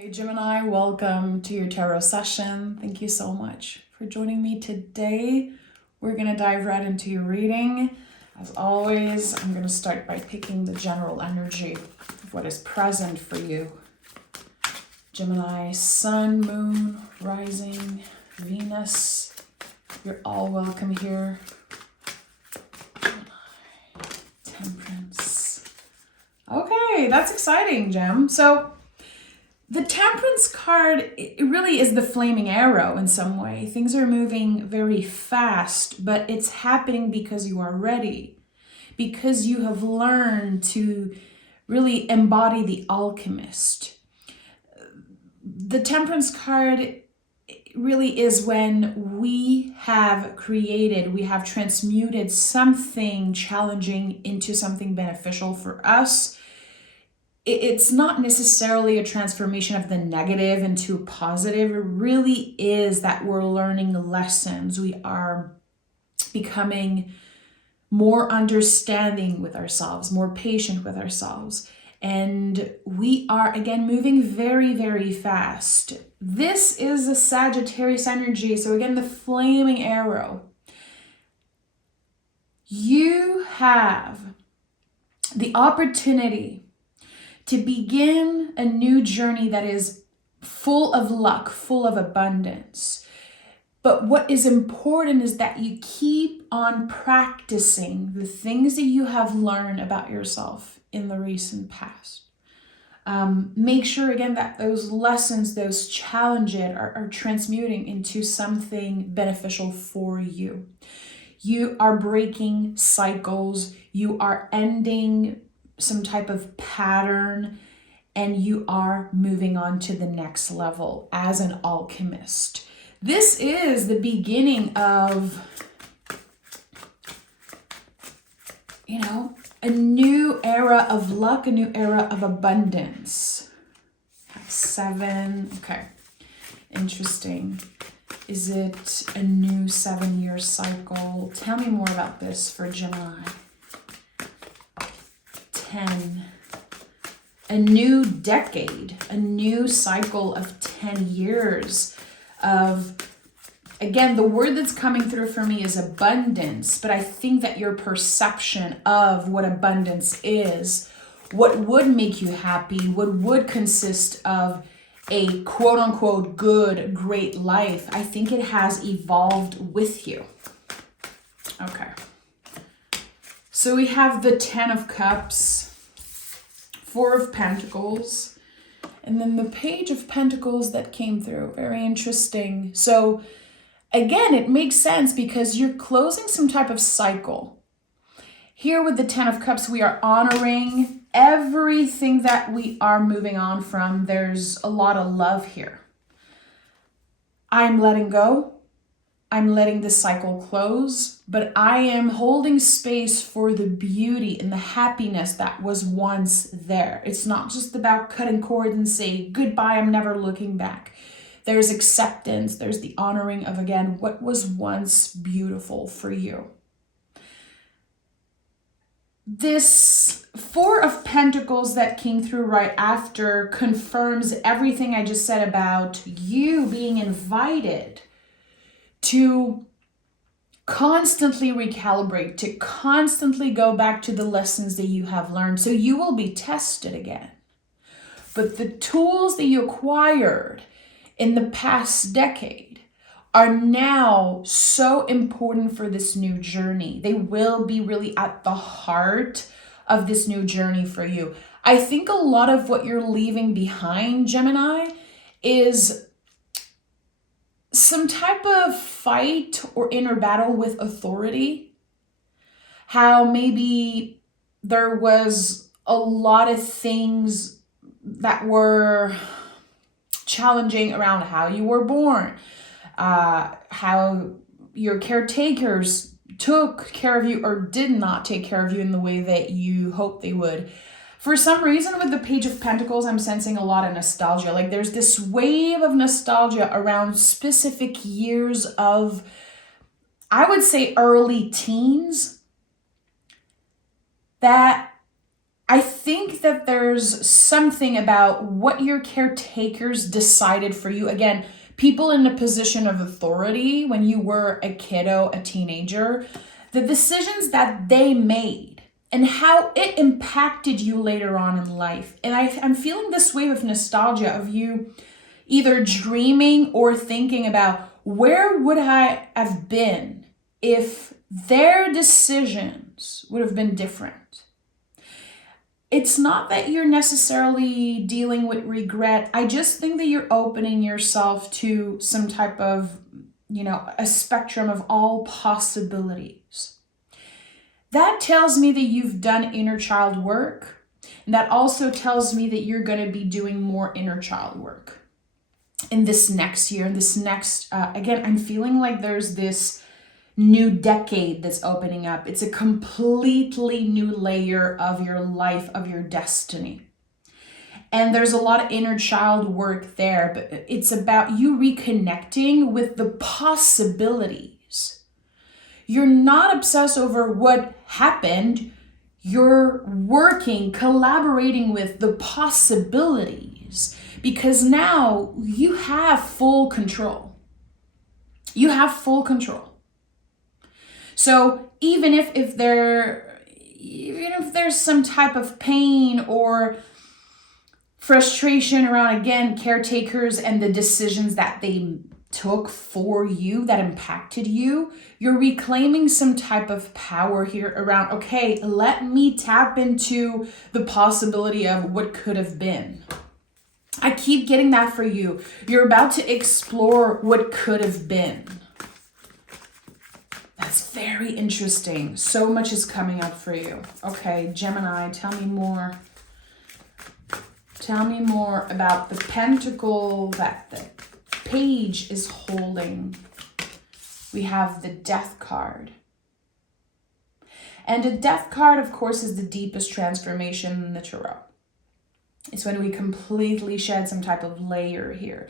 Hey Gemini, welcome to your tarot session. Thank you so much for joining me today. We're going to dive right into your reading. As always, I'm going to start by picking the general energy of what is present for you. Gemini, Sun, Moon, Rising, Venus, you're all welcome here. Gemini, Temperance. Okay, that's exciting, Gem. So, the Temperance card, it really is the flaming arrow in some way. Things are moving very fast, but it's happening because you are ready, because you have learned to really embody the alchemist. The Temperance card really is when we have transmuted something challenging into something beneficial for us. It's not necessarily a transformation of the negative into positive. It really is that we're learning lessons. We are becoming more understanding with ourselves, more patient with ourselves. And we are, again, moving very, very fast. This is a Sagittarius energy. So again, the flaming arrow. You have the opportunity to begin a new journey that is full of luck, full of abundance. But what is important is that you keep on practicing the things that you have learned about yourself in the recent past. Make sure, again, that those lessons, those challenges are transmuting into something beneficial for you. You are breaking cycles. You are ending some type of pattern, and you are moving on to the next level as an alchemist. This is the beginning of, a new era of luck, a new era of abundance. 7, okay, interesting. Is it a new 7-year cycle? Tell me more about this for Gemini. 10, a new decade, a new cycle of 10 years of, again, the word that's coming through for me is abundance, but I think that your perception of what abundance is, what would make you happy, what would consist of a quote unquote good, great life, I think it has evolved with you. Okay. So we have the 10 of Cups, 4 of Pentacles, and then the Page of Pentacles that came through. Very interesting. So again, it makes sense because you're closing some type of cycle. Here with the 10 of Cups, we are honoring everything that we are moving on from. There's a lot of love here. I'm letting go. I'm letting the cycle close, but I am holding space for the beauty and the happiness that was once there. It's not just about cutting cords and say, goodbye, I'm never looking back. There's acceptance. There's the honoring of, again, what was once beautiful for you. This 4 of Pentacles that came through right after confirms everything I just said about you being invited to constantly recalibrate, to constantly go back to the lessons that you have learned. So you will be tested again. But the tools that you acquired in the past decade are now so important for this new journey. They will be really at the heart of this new journey for you. I think a lot of what you're leaving behind, Gemini, is some type of fight or inner battle with authority. How maybe there was a lot of things that were challenging around how you were born, how your caretakers took care of you or did not take care of you in the way that you hoped they would. For some reason, with the Page of Pentacles, I'm sensing a lot of nostalgia. Like there's this wave of nostalgia around specific years of, I would say, early teens that I think that there's something about what your caretakers decided for you. Again, people in a position of authority when you were a kiddo, a teenager, the decisions that they made and how it impacted you later on in life. And I'm feeling this wave of nostalgia of you either dreaming or thinking about, where would I have been if their decisions would have been different? It's not that you're necessarily dealing with regret. I just think that you're opening yourself to some type of, a spectrum of all possibilities. That tells me that you've done inner child work. And that also tells me that you're going to be doing more inner child work in this next year. Again, I'm feeling like there's this new decade that's opening up. It's a completely new layer of your life, of your destiny. And there's a lot of inner child work there, but it's about you reconnecting with the possibilities. You're not obsessed over what happened. You're working, collaborating with the possibilities, because now you have full control. You have full control. So even if there's some type of pain or frustration around, again, caretakers and the decisions that they took for you that impacted you, you're reclaiming some type of power here around, okay, let me tap into the possibility of what could have been. I keep getting that for you. You're about to explore what could have been. That's very interesting. So much is coming up for you. Okay, Gemini, tell me more. Tell me more about the pentacle that the page is holding. We have the Death card. And a Death card, of course, is the deepest transformation in the tarot. It's when we completely shed some type of layer here.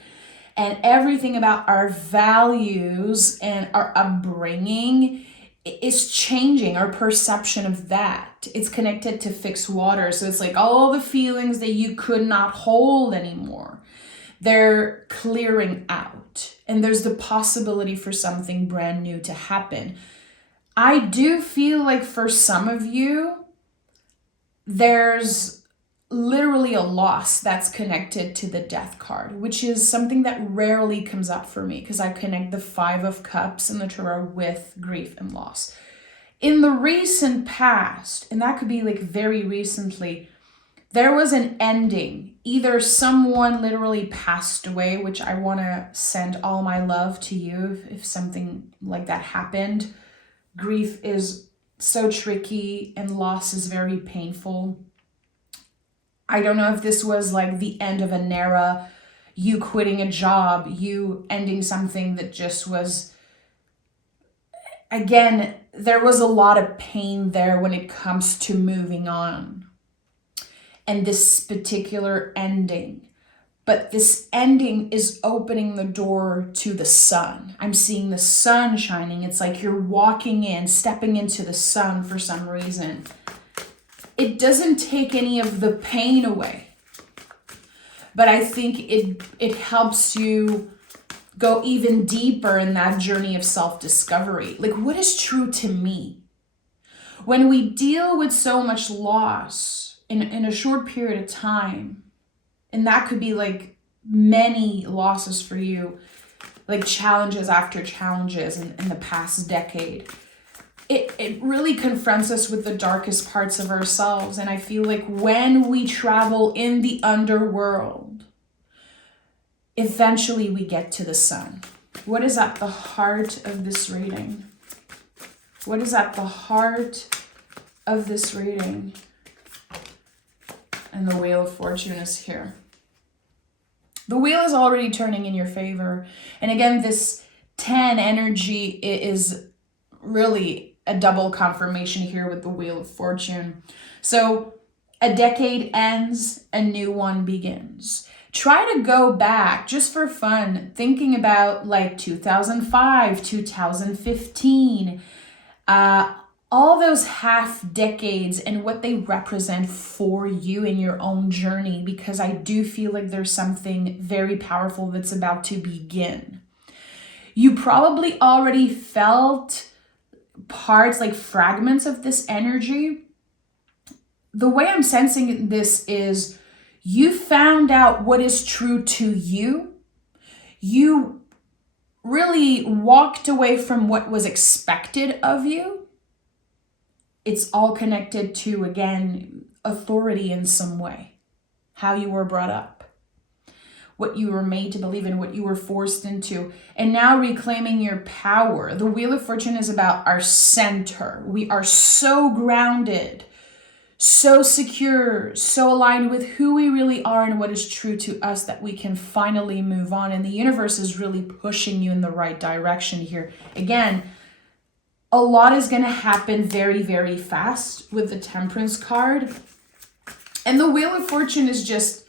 And everything about our values and our upbringing is changing, our perception of that. It's connected to fixed water. So it's like all the feelings that you could not hold anymore, they're clearing out. And there's the possibility for something brand new to happen. I do feel like for some of you, there's literally a loss that's connected to the Death card, which is something that rarely comes up for me because I connect the 5 of Cups in the tarot with grief and loss. In the recent past, and that could be like very recently, there was an ending. Either someone literally passed away, which I want to send all my love to you if something like that happened. Grief is so tricky and loss is very painful. I don't know if this was like the end of an era, you quitting a job, you ending something that just was, again, there was a lot of pain there when it comes to moving on. And this particular ending. But this ending is opening the door to the sun. I'm seeing the sun shining. It's like you're walking in, stepping into the sun for some reason. It doesn't take any of the pain away, but I think it helps you go even deeper in that journey of self-discovery. Like, what is true to me? When we deal with so much loss in a short period of time, and that could be like many losses for you, like challenges after challenges in the past decade, it really confronts us with the darkest parts of ourselves. And I feel like when we travel in the underworld, eventually we get to the sun. What is at the heart of this reading? What is at the heart of this reading? And the Wheel of Fortune is here. The wheel is already turning in your favor. And again, this 10 energy is really a double confirmation here with the Wheel of Fortune. So a decade ends, a new one begins. Try to go back just for fun, thinking about like 2005, 2015, all those half decades and what they represent for you in your own journey, because I do feel like there's something very powerful that's about to begin. You probably already felt parts, like fragments of this energy. The way I'm sensing this is you found out what is true to you. You really walked away from what was expected of you. It's all connected to, again, authority in some way, how you were brought up, what you were made to believe in, what you were forced into, and now reclaiming your power. The Wheel of Fortune is about our center. We are so grounded, so secure, so aligned with who we really are and what is true to us that we can finally move on. And the universe is really pushing you in the right direction here. Again, a lot is going to happen very, very fast with the Temperance card. And the Wheel of Fortune is just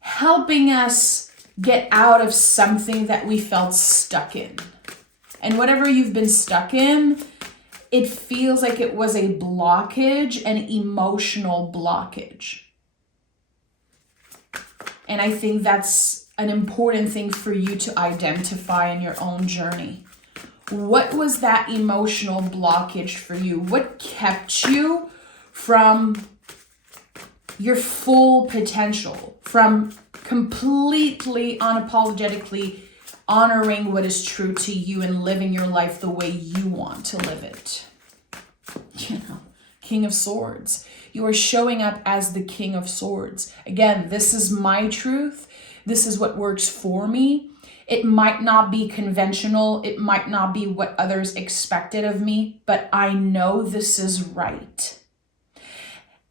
helping us get out of something that we felt stuck in. And whatever you've been stuck in, it feels like it was a blockage, an emotional blockage. And I think that's an important thing for you to identify in your own journey. What was that emotional blockage for you? What kept you from your full potential, from completely unapologetically honoring what is true to you and living your life the way you want to live it? You know, King of Swords. You are showing up as the King of Swords. Again, this is my truth. This is what works for me. It might not be conventional. It might not be what others expected of me, but I know this is right.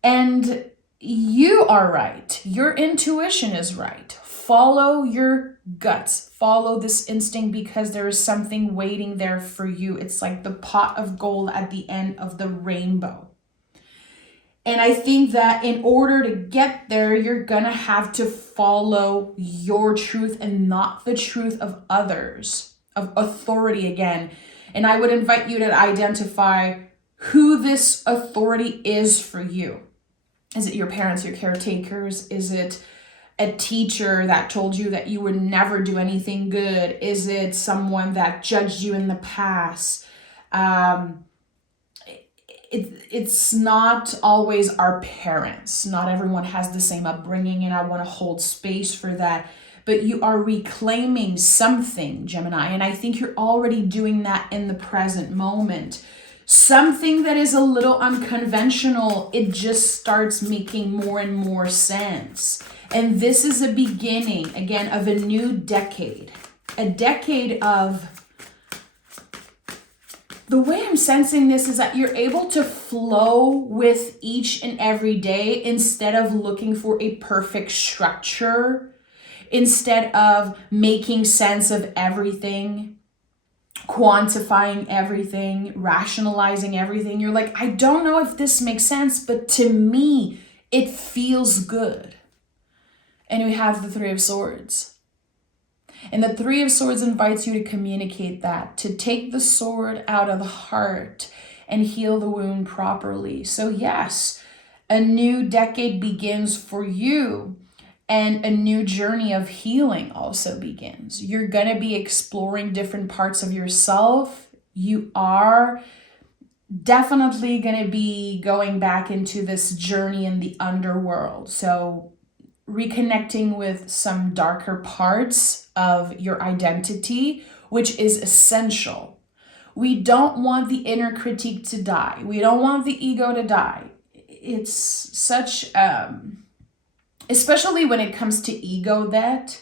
And you are right. Your intuition is right. Follow your guts. Follow this instinct, because there is something waiting there for you. It's like the pot of gold at the end of the rainbow. And I think that in order to get there, you're going to have to follow your truth and not the truth of others, of authority again. And I would invite you to identify who this authority is for you. Is it your parents, your caretakers? Is it a teacher that told you that you would never do anything good? Is it someone that judged you in the past? It's not always our parents. Not everyone has the same upbringing, and I want to hold space for that. But you are reclaiming something, Gemini, and I think you're already doing that in the present moment. Something that is a little unconventional, it just starts making more and more sense. And this is a beginning, again, of a new decade. A decade of... The way I'm sensing this is that you're able to flow with each and every day instead of looking for a perfect structure, instead of making sense of everything, quantifying everything, rationalizing everything. You're like, I don't know if this makes sense, but to me, it feels good. And we have the Three of Swords. And the Three of Swords invites you to communicate that, to take the sword out of the heart and heal the wound properly. So yes, a new decade begins for you, and a new journey of healing also begins. You're going to be exploring different parts of yourself. You are definitely going to be going back into this journey in the underworld. So reconnecting with some darker parts of your identity, which is essential. We don't want the inner critique to die. We don't want the ego to die. It's such, especially when it comes to ego, that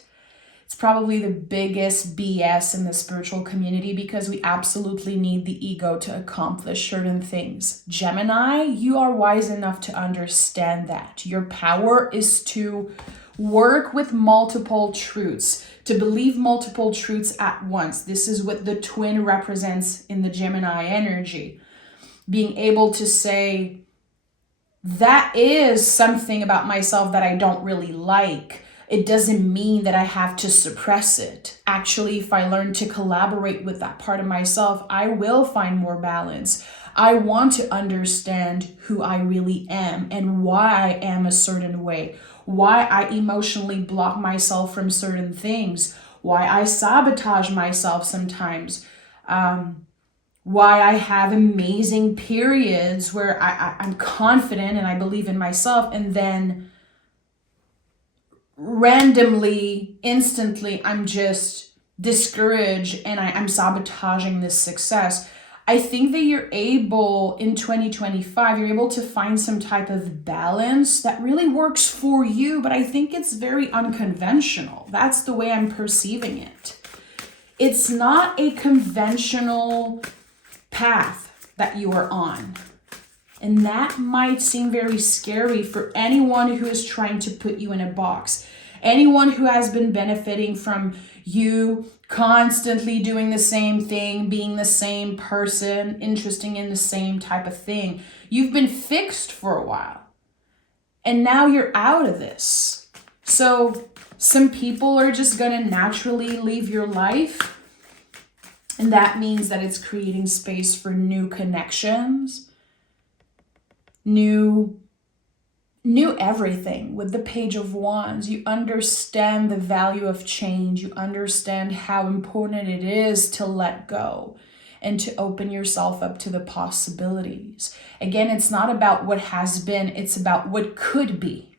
it's probably the biggest BS in the spiritual community, because we absolutely need the ego to accomplish certain things. Gemini, you are wise enough to understand that. Your power is to work with multiple truths, to believe multiple truths at once. This is what the twin represents in the Gemini energy. Being able to say, that is something about myself that I don't really like. It doesn't mean that I have to suppress it. Actually, if I learn to collaborate with that part of myself, I will find more balance. I want to understand who I really am and why I am a certain way, why I emotionally block myself from certain things, why I sabotage myself sometimes, why I have amazing periods where I'm confident and I believe in myself, and then randomly, instantly, I'm just discouraged and I'm sabotaging this success. I think that you're able, in 2025, you're able to find some type of balance that really works for you, but I think it's very unconventional. That's the way I'm perceiving it. It's not a conventional path that you are on. And that might seem very scary for anyone who is trying to put you in a box. Anyone who has been benefiting from you constantly doing the same thing, being the same person, interesting in the same type of thing. You've been fixed for a while. And now you're out of this. So some people are just going to naturally leave your life. And that means that it's creating space for new connections, new everything. With the Page of Wands, you understand the value of change. You understand how important it is to let go and to open yourself up to the possibilities. Again, it's not about what has been, it's about what could be.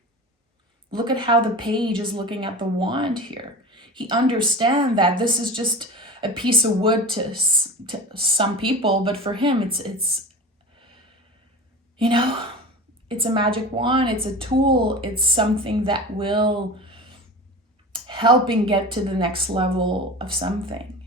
Look at how the page is looking at the wand here. He understands that this is just a piece of wood to some people, but for him, it's it's a magic wand, it's a tool, it's something that will help him get to the next level of something.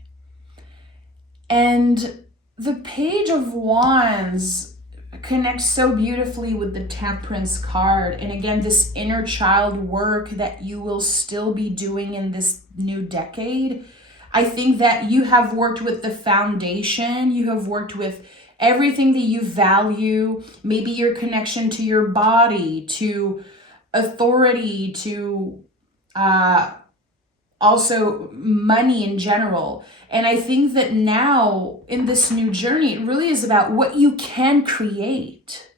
And the Page of Wands connects so beautifully with the Temperance card. And again, this inner child work that you will still be doing in this new decade. I think that you have worked with the foundation, you have worked with everything that you value, maybe your connection to your body, to authority, to also money in general. And I think that now in this new journey, it really is about what you can create.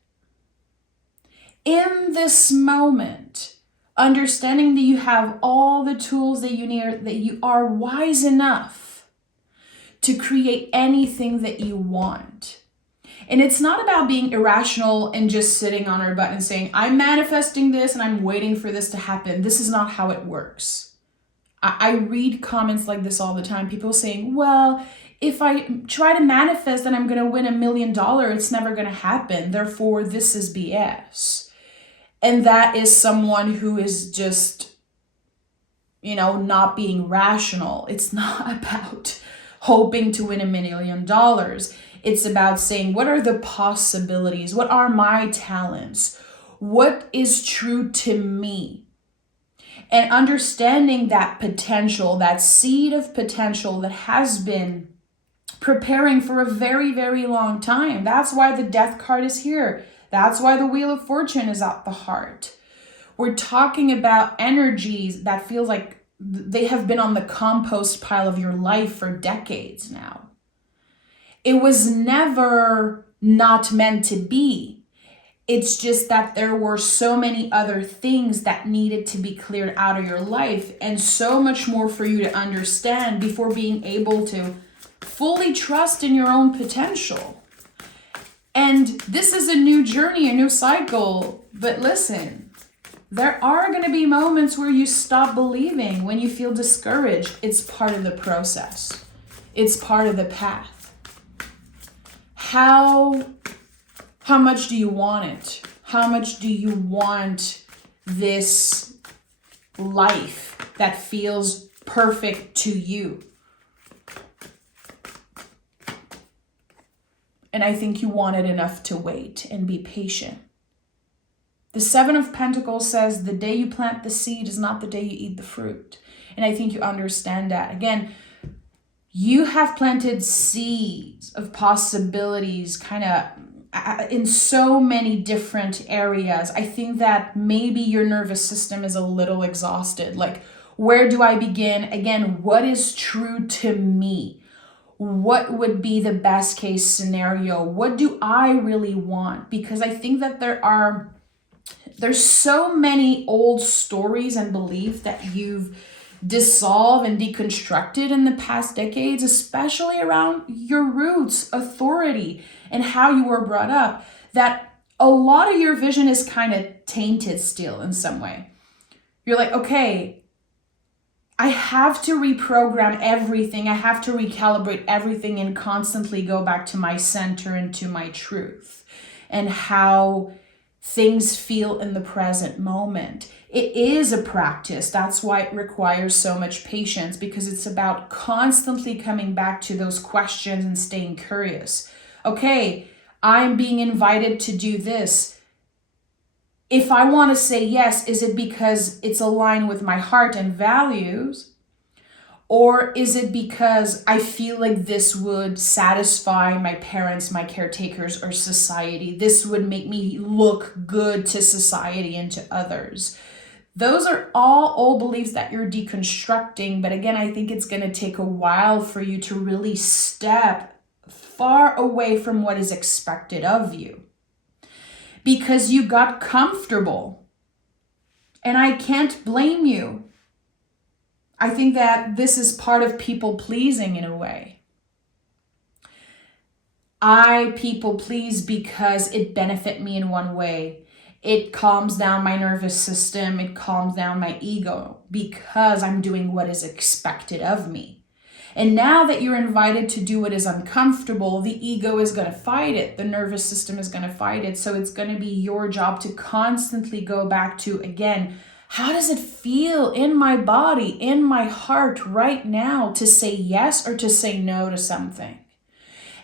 In this moment, understanding that you have all the tools that you need, that you are wise enough to create anything that you want. And it's not about being irrational and just sitting on our butt and saying, I'm manifesting this and I'm waiting for this to happen. This is not how it works. I read comments like this all the time. People saying, well, if I try to manifest that I'm going to win $1 million, it's never going to happen. Therefore, this is BS. And that is someone who is just, not being rational. It's not about hoping to win $1 million. It's about saying, what are the possibilities? What are my talents? What is true to me? And understanding that potential, that seed of potential that has been preparing for a very, very long time. That's why the Death card is here. That's why the Wheel of Fortune is at the heart. We're talking about energies that feels like they have been on the compost pile of your life for decades now. It was never not meant to be. It's just that there were so many other things that needed to be cleared out of your life and so much more for you to understand before being able to fully trust in your own potential. And this is a new journey, a new cycle. But listen, there are going to be moments where you stop believing, when you feel discouraged. It's part of the process. It's part of the path. How much do you want it? How much do you want this life that feels perfect to you? And I think you want it enough to wait and be patient. The Seven of Pentacles says the day you plant the seed is not the day you eat the fruit. And I think you understand that. Again, you have planted seeds of possibilities kind of in so many different areas. I think that maybe your nervous system is a little exhausted. Like, where do I begin? Again, what is true to me? What would be the best case scenario? What do I really want? Because I think that there's so many old stories and beliefs that you've dissolved and deconstructed in the past decades, especially around your roots, authority, and how you were brought up, that a lot of your vision is kind of tainted still in some way. You're like, okay, I have to reprogram everything. I have to recalibrate everything and constantly go back to my center and to my truth and how things feel in the present moment. It is a practice. That's why it requires so much patience, because it's about constantly coming back to those questions and staying curious. Okay, I'm being invited to do this. If I want to say yes, is it because it's aligned with my heart and values? Or is it because I feel like this would satisfy my parents, my caretakers, or society? This would make me look good to society and to others. Those are all old beliefs that you're deconstructing. But again, I think it's going to take a while for you to really step far away from what is expected of you, because you got comfortable. And I can't blame you. I think that this is part of people pleasing in a way. I people please because it benefits me in one way. It calms down my nervous system. It calms down my ego because I'm doing what is expected of me. And now that you're invited to do what is uncomfortable, the ego is going to fight it. The nervous system is going to fight it. So it's going to be your job to constantly go back to, again, how does it feel in my body, in my heart right now to say yes or to say no to something?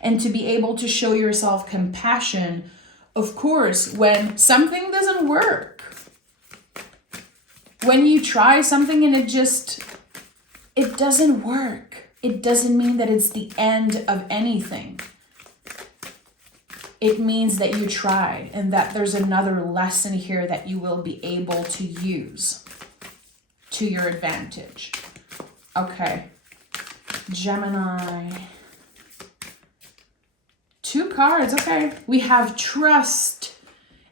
And to be able to show yourself compassion, of course, when something doesn't work. When you try something and it doesn't work. It doesn't mean that it's the end of anything. It means that you tried and that there's another lesson here that you will be able to use to your advantage. Okay, Gemini. 2 cards, okay. We have trust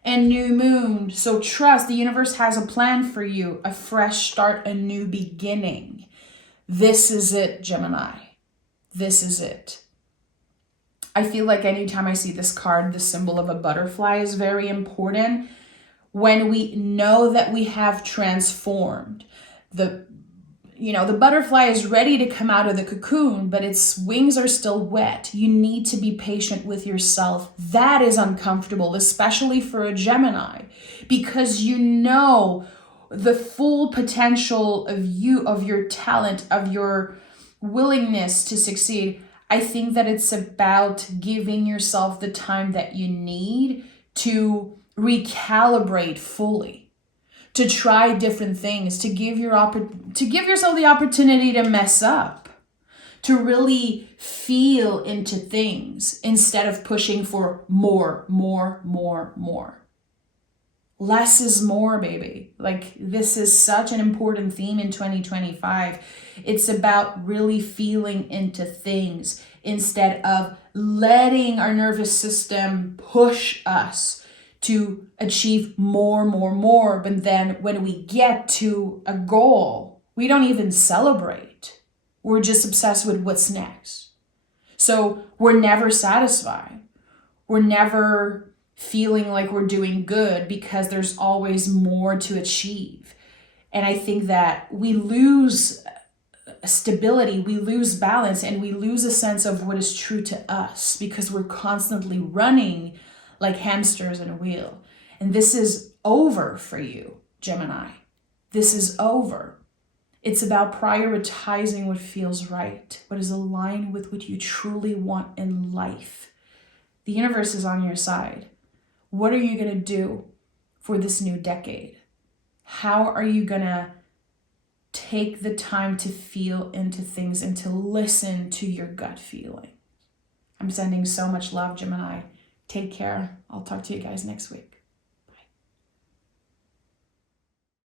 and new moon. So trust, the universe has a plan for you, a fresh start, a new beginning. This is it, Gemini. This is it. I feel like anytime I see this card, the symbol of a butterfly is very important. When we know that we have transformed, the butterfly is ready to come out of the cocoon, but its wings are still wet. You need to be patient with yourself. That is uncomfortable, especially for a Gemini, because you know the full potential of you, of your talent, of your willingness to succeed. I think that it's about giving yourself the time that you need to recalibrate fully, to try different things, to give yourself the opportunity to mess up, to really feel into things instead of pushing for more. Less is more, baby. Like, this is such an important theme in 2025. It's about really feeling into things instead of letting our nervous system push us to achieve more. But then when we get to a goal, we don't even celebrate. We're just obsessed with what's next. So we're never satisfied. We're never feeling like we're doing good because there's always more to achieve. And I think that we lose stability, we lose balance, and we lose a sense of what is true to us because we're constantly running like hamsters in a wheel. And this is over for you, Gemini. This is over. It's about prioritizing what feels right, what is aligned with what you truly want in life. The universe is on your side. What are you going to do for this new decade? How are you going to take the time to feel into things and to listen to your gut feeling? I'm sending so much love, Gemini. Take care. I'll talk to you guys next week.